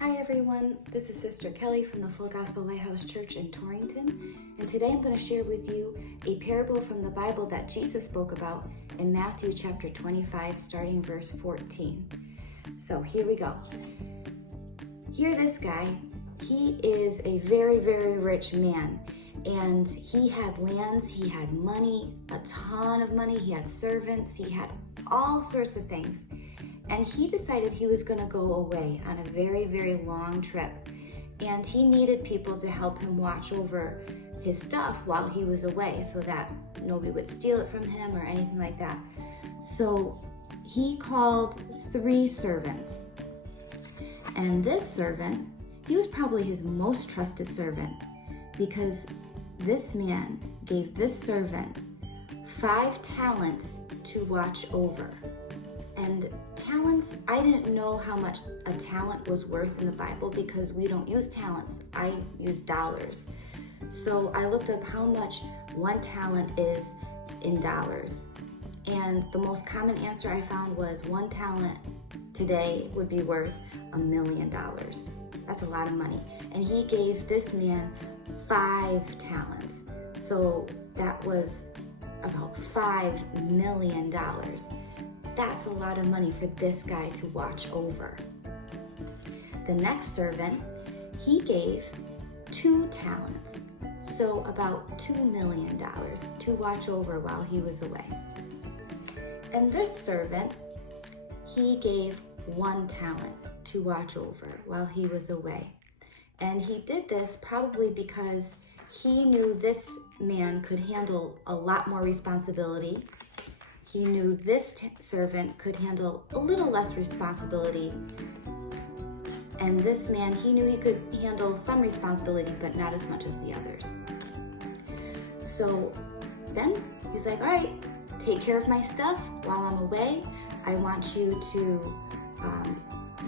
Hi everyone, this is Sister Kelly from the Full Gospel Lighthouse Church in Torrington, and today I'm going to share with you a parable from the Bible that Jesus spoke about in Matthew chapter 25, starting verse 14. So here we go. Hear this guy. He is a very, very rich man, and he had lands, he had money, a ton of money, he had servants, he had all sorts of things. And he decided he was going to go away on a very, very long trip. And he needed people to help him watch over his stuff while he was away so that nobody would steal it from him or anything like that. So he called 3 servants. And this servant, he was probably his most trusted servant because this man gave this servant 5 talents to watch over. And talents, I didn't know how much a talent was worth in the Bible because we don't use talents. I use dollars. So I looked up how much 1 talent is in dollars. And the most common answer I found was 1 talent today would be worth $1 million. That's a lot of money. And he gave this man 5 talents. So that was about $5 million. That's a lot of money for this guy to watch over. The next servant, he gave 2 talents, so about $2 million to watch over while he was away. And this servant, he gave 1 talent to watch over while he was away. And he did this probably because he knew this man could handle a lot more responsibility. He knew this servant could handle a little less responsibility. And this man, he knew he could handle some responsibility, but not as much as the others. So then he's like, all right, take care of my stuff while I'm away. I want you to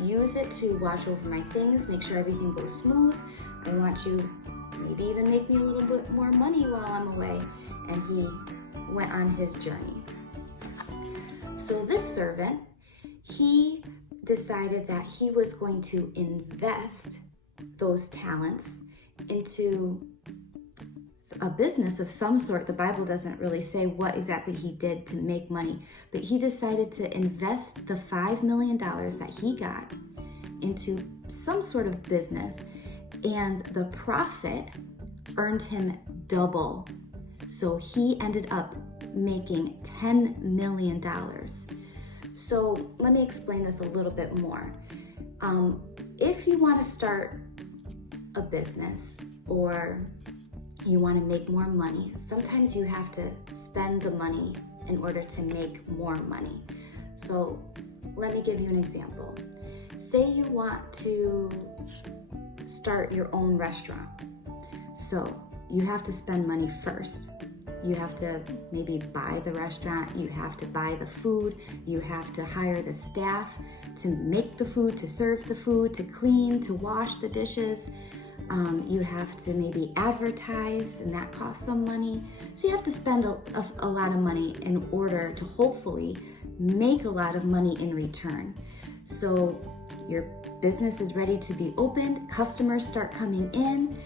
use it to watch over my things, make sure everything goes smooth. I want you maybe even make me a little bit more money while I'm away. And he went on his journey. So this servant, he decided that he was going to invest those talents into a business of some sort. The Bible doesn't really say what exactly he did to make money, but he decided to invest the $5 million that he got into some sort of business, and the profit earned him double. So he ended up making $10 million. So let me explain this a little bit more. If you want to start a business or you want to make more money, sometimes you have to spend the money in order to make more money. So let me give you an example. Say you want to start your own restaurant. So you have to spend money first. You have to maybe buy the restaurant, you have to buy the food, you have to hire the staff to make the food, to serve the food, to clean, to wash the dishes. You have to maybe advertise, and that costs some money. So you have to spend a lot of money in order to hopefully make a lot of money in return. So your business is ready to be opened, customers start coming in,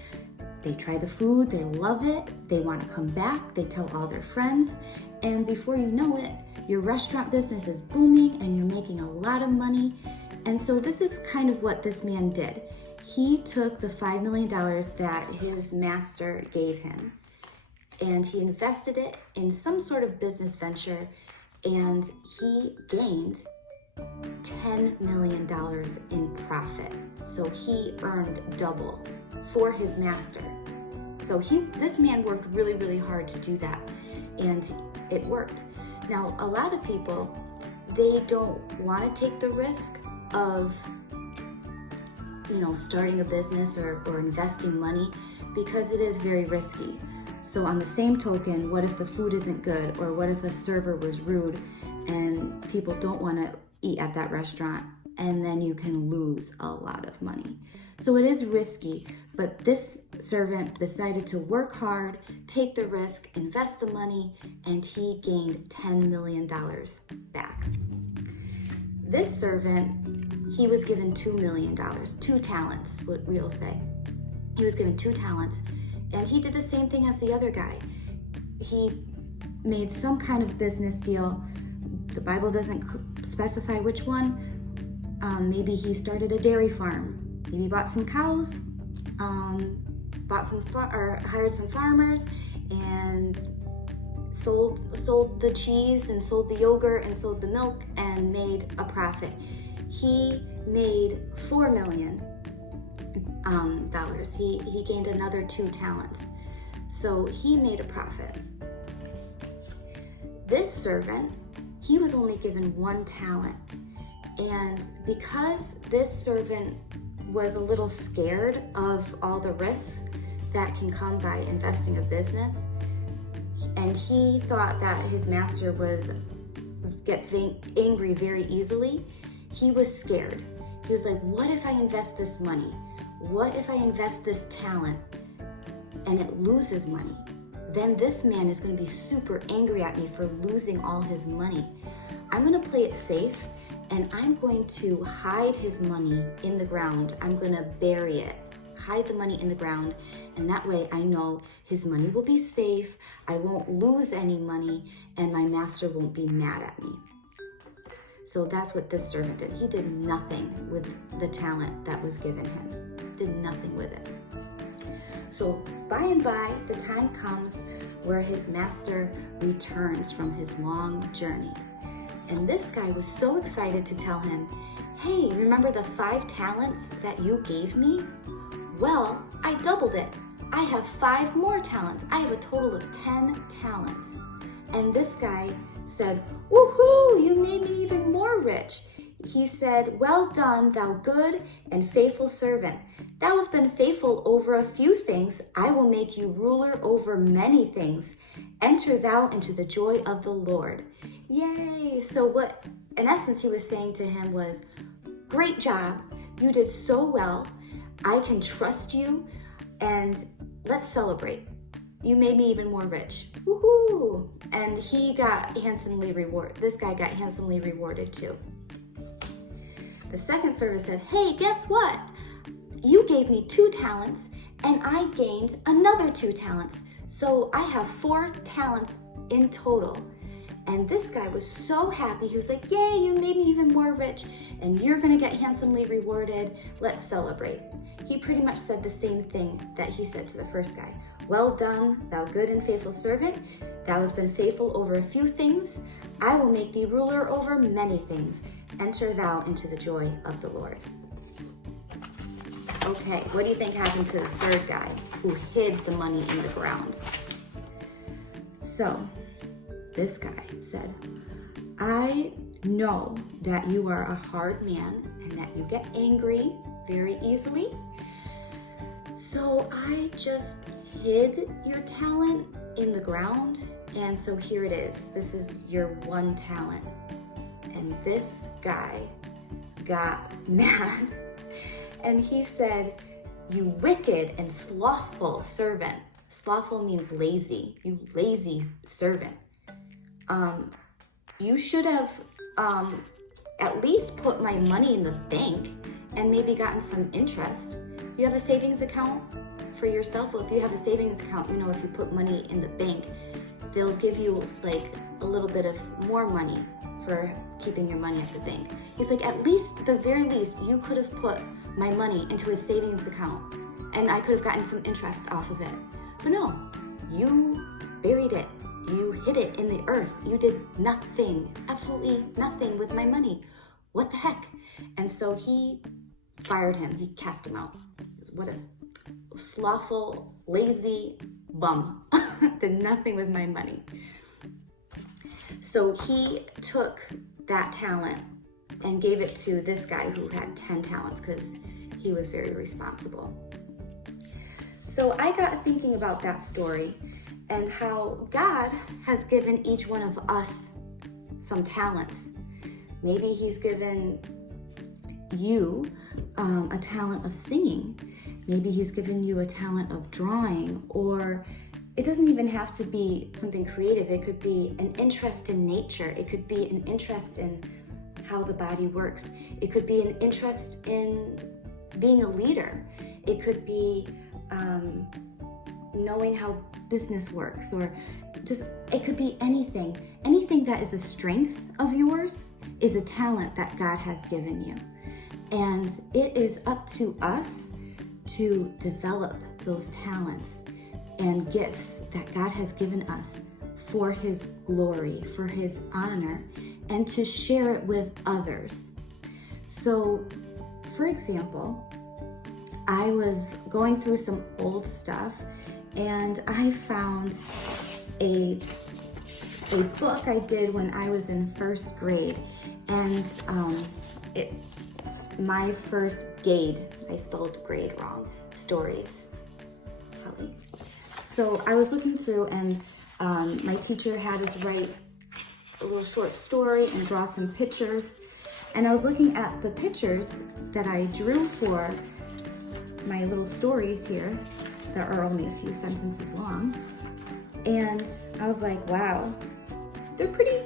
they try the food, they love it, they want to come back, they tell all their friends, and before you know it, your restaurant business is booming and you're making a lot of money. And so this is kind of what this man did. He took the $5 million that his master gave him and he invested it in some sort of business venture, and he gained $10 million in profit. So he earned double for his master. So this man worked really, really hard to do that, and it worked. Now, a lot of people, they don't want to take the risk of, starting a business or investing money because it is very risky. So on the same token, what if the food isn't good, or what if a server was rude and people don't want to eat at that restaurant, and then you can lose a lot of money. So it is risky, but this servant decided to work hard, take the risk, invest the money, and he gained $10 million back. This servant, he was given $2 million, 2 talents, what we'll say. He was given 2 talents, and he did the same thing as the other guy. He made some kind of business deal. The Bible doesn't specify which one. Maybe he started a dairy farm. Maybe bought some cows, hired some farmers, and sold the cheese and sold the yogurt and sold the milk and made a profit. He made $4 million. He gained another 2 talents. So he made a profit. This servant, he was only given 1 talent. And because this servant was a little scared of all the risks that can come by investing in business, and he thought that his master gets angry very easily, he was scared. He was like, what if I invest this money? What if I invest this talent and it loses money? Then this man is going to be super angry at me for losing all his money. I'm going to play it safe, and I'm going to hide his money in the ground. I'm going to bury it, hide the money in the ground, and that way I know his money will be safe, I won't lose any money, and my master won't be mad at me. So that's what this servant did. He did nothing with the talent that was given him. Did nothing with it. So by and by, the time comes where his master returns from his long journey. And this guy was so excited to tell him, hey, remember the 5 talents that you gave me? Well, I doubled it. I have 5 more talents. I have a total of 10 talents. And this guy said, woohoo, you made me even more rich. He said, well done, thou good and faithful servant. Thou hast been faithful over a few things. I will make you ruler over many things. Enter thou into the joy of the Lord. Yay! So what, in essence, he was saying to him was, great job. You did so well. I can trust you, and let's celebrate. You made me even more rich. Woohoo! And he got handsomely rewarded. This guy got handsomely rewarded too. The second servant said, hey, guess what? You gave me 2 talents, and I gained another 2 talents. So I have 4 talents in total. And this guy was so happy. He was like, yay, you made me even more rich, and you're gonna get handsomely rewarded. Let's celebrate. He pretty much said the same thing that he said to the first guy. Well done, thou good and faithful servant. Thou hast been faithful over a few things. I will make thee ruler over many things. Enter thou into the joy of the Lord. Okay, what do you think happened to the third guy who hid the money in the ground? So, this guy said, I know that you are a hard man and that you get angry very easily. So I just hid your talent in the ground, and so here it is. This is your 1 talent. And this guy got mad, and he said, you wicked and slothful servant. Slothful means lazy. You lazy servant. You should have at least put my money in the bank and maybe gotten some interest. You have a savings account for yourself? Well, if you have a savings account, you know, if you put money in the bank, they'll give you like a little bit of more money for keeping your money at the bank. He's like, at least, the very least, you could have put my money into a savings account and I could have gotten some interest off of it. But no, you buried it. You hid it in the earth. You did nothing, absolutely nothing with my money. What the heck? And so he fired him. He cast him out. What a slothful, lazy bum. Did nothing with my money. So he took that talent and gave it to this guy who had 10 talents because he was very responsible. So I got thinking about that story and how God has given each one of us some talents. Maybe he's given you a talent of singing. Maybe he's given you a talent of drawing, or it doesn't even have to be something creative. It could be an interest in nature. It could be an interest in how the body works. It could be an interest in being a leader. It could be knowing how business works, or just, it could be anything. Anything that is a strength of yours is a talent that God has given you. And it is up to us to develop those talents and gifts that God has given us for His glory, for His honor, and to share it with others. So, for example, I was going through some old stuff and I found a book I did when I was in first grade, and my first grade, I spelled grade wrong, stories, Kelly. So I was looking through, and my teacher had us write a little short story and draw some pictures, and I was looking at the pictures that I drew for my little stories here that are only a few sentences long, and I was like, wow, they're pretty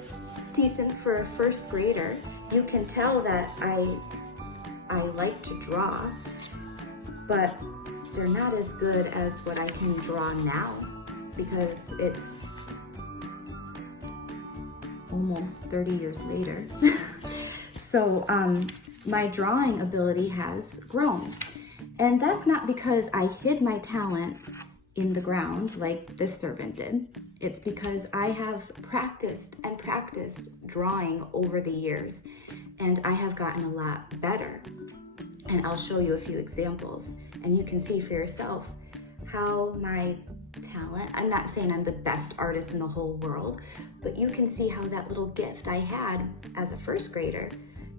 decent for a first grader. You can tell that I like to draw, but they're not as good as what I can draw now, because it's almost 30 years later. So my drawing ability has grown. And that's not because I hid my talent in the ground like this servant did. It's because I have practiced and practiced drawing over the years, and I have gotten a lot better. And I'll show you a few examples, and you can see for yourself how my talent, I'm not saying I'm the best artist in the whole world, but you can see how that little gift I had as a first grader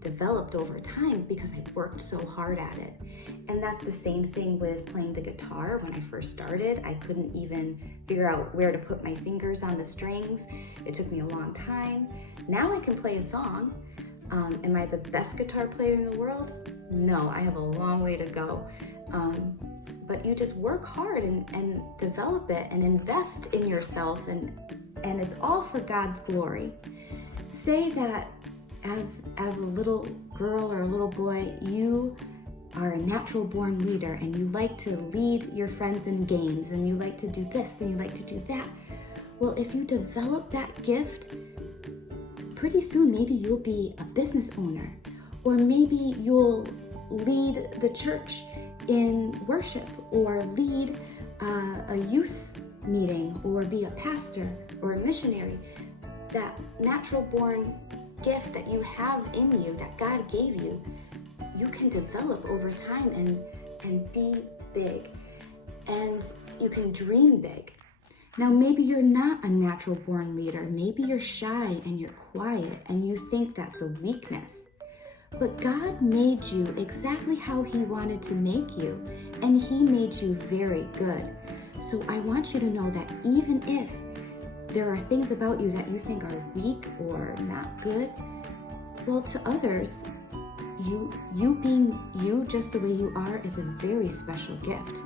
developed over time because I worked so hard at it. And that's the same thing with playing the guitar. When I first started, I couldn't even figure out where to put my fingers on the strings. It took me a long time. Now I can play a song. Am I the best guitar player in the world? No, I have a long way to go. But you just work hard and develop it and invest in yourself, and it's all for God's glory. Say that as a little girl or a little boy, you are a natural born leader and you like to lead your friends in games and you like to do this and you like to do that. Well, if you develop that gift, pretty soon maybe you'll be a business owner, or maybe you'll lead the church in worship, or lead a youth meeting, or be a pastor or a missionary. That natural born gift that you have in you, that God gave you, you can develop over time and be big, and you can dream big. Now, maybe you're not a natural born leader. Maybe you're shy and you're quiet and you think that's a weakness. But God made you exactly how He wanted to make you, and He made you very good. So I want you to know that even if there are things about you that you think are weak or not good, well, to others, you being you just the way you are is a very special gift.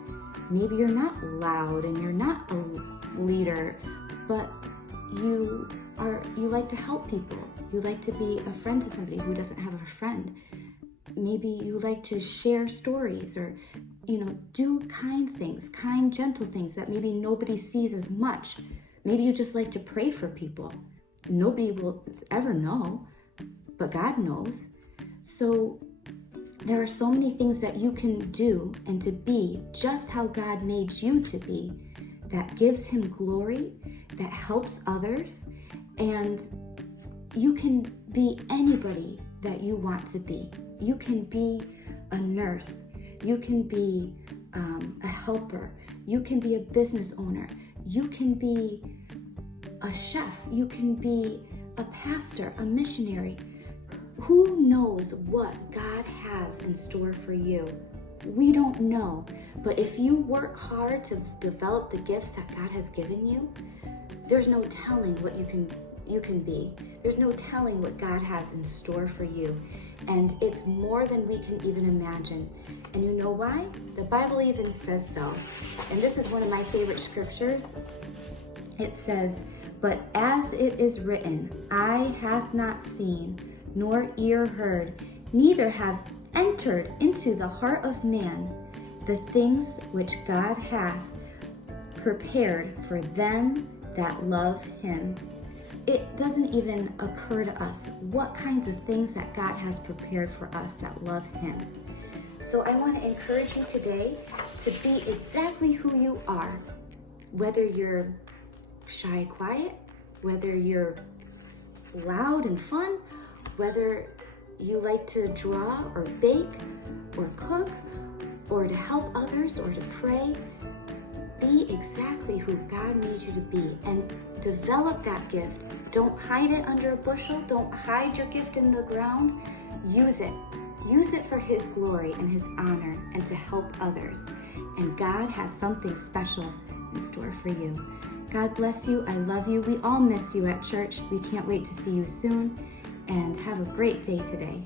Maybe you're not loud and you're not a leader, but you like to help people. You like to be a friend to somebody who doesn't have a friend. Maybe you like to share stories, or do kind things, kind, gentle things that maybe nobody sees as much. Maybe you just like to pray for people. Nobody will ever know, but God knows. So there are so many things that you can do and to be just how God made you to be, that gives Him glory, that helps others, and you can be anybody that you want to be. You can be a nurse. You can be a helper. You can be a business owner. You can be a chef. You can be a pastor, a missionary. Who knows what God has in store for you? We don't know. But if you work hard to develop the gifts that God has given you, there's no telling what you can be. There's no telling what God has in store for you. And it's more than we can even imagine. And you know why? The Bible even says so. And this is one of my favorite scriptures. It says, "But as it is written, eye hath not seen, nor ear heard, neither have entered into the heart of man the things which God hath prepared for them that love him. It doesn't even occur to us what kinds of things that God has prepared for us that love him. So I want to encourage you today to be exactly who you are. Whether you're shy, quiet, whether you're loud and fun, whether you like to draw or bake or cook or to help others or to pray, be exactly who God made you to be and develop that gift. Don't hide it under a bushel. Don't hide your gift in the ground. Use it. Use it for his glory and his honor and to help others. And God has something special in store for you. God bless you. I love you. We all miss you at church. We can't wait to see you soon. And have a great day today.